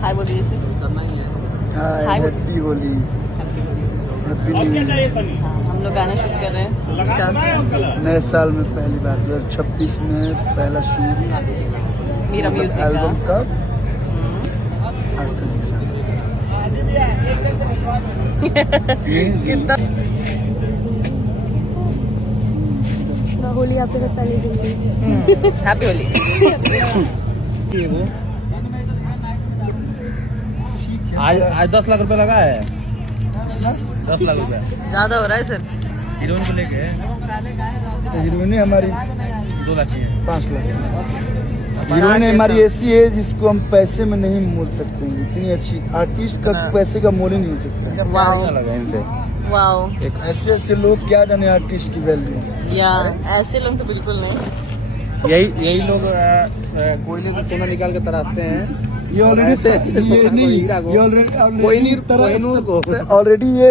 हाय बोलिए इसे। Hi happy Holi. हम लोग गाना शूट कर रहे हैं इसका नए साल में पहली बार 2026 में पहला शूट मेरा म्यूजिक एल्बम का। का आज तक एक साथ। कितना होली आपके साथ पहले दिन हैप्पी होली। आज 10 लाख रुपए लगा है। 10 लाख रुपए ज्यादा हो रहा है सर। हीरोइन को लेके तो हीरोइने हमारी 2 लाख की है। 5 लाख। हीरोइन हमारी ऐसी है जिसको हम पैसे में नहीं मोल सकते हैं। इतनी अच्छी आर्टिस्ट का पैसे का मोल ही नहीं हो सकता। वाओ लगा इनसे। वाओ एक ऐसे ऐसे लोग क्या जाने आर्टिस्ट की वैल्यू। या ऐसे लोग तो बिल्कुल नहीं। यही लोग कोयले को सोना निकाल के तरापते हैं। ये ऑलरेडी ऑलरेडी ये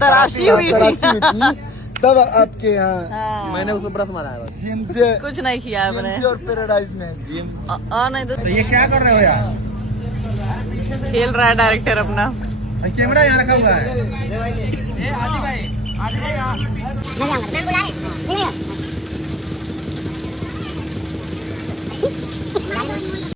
तराशी हुई थी। तब आपके यहाँ हाँ। मैंने उसको ब्रश मारा है बस। सीएम से कुछ नहीं किया है मैंने। और पैराडाइज में नहीं तो तो ये क्या कर रहे हो यार? खेल रहा है डायरेक्टर अपना। कैमरा यहाँ रखा हुआ है।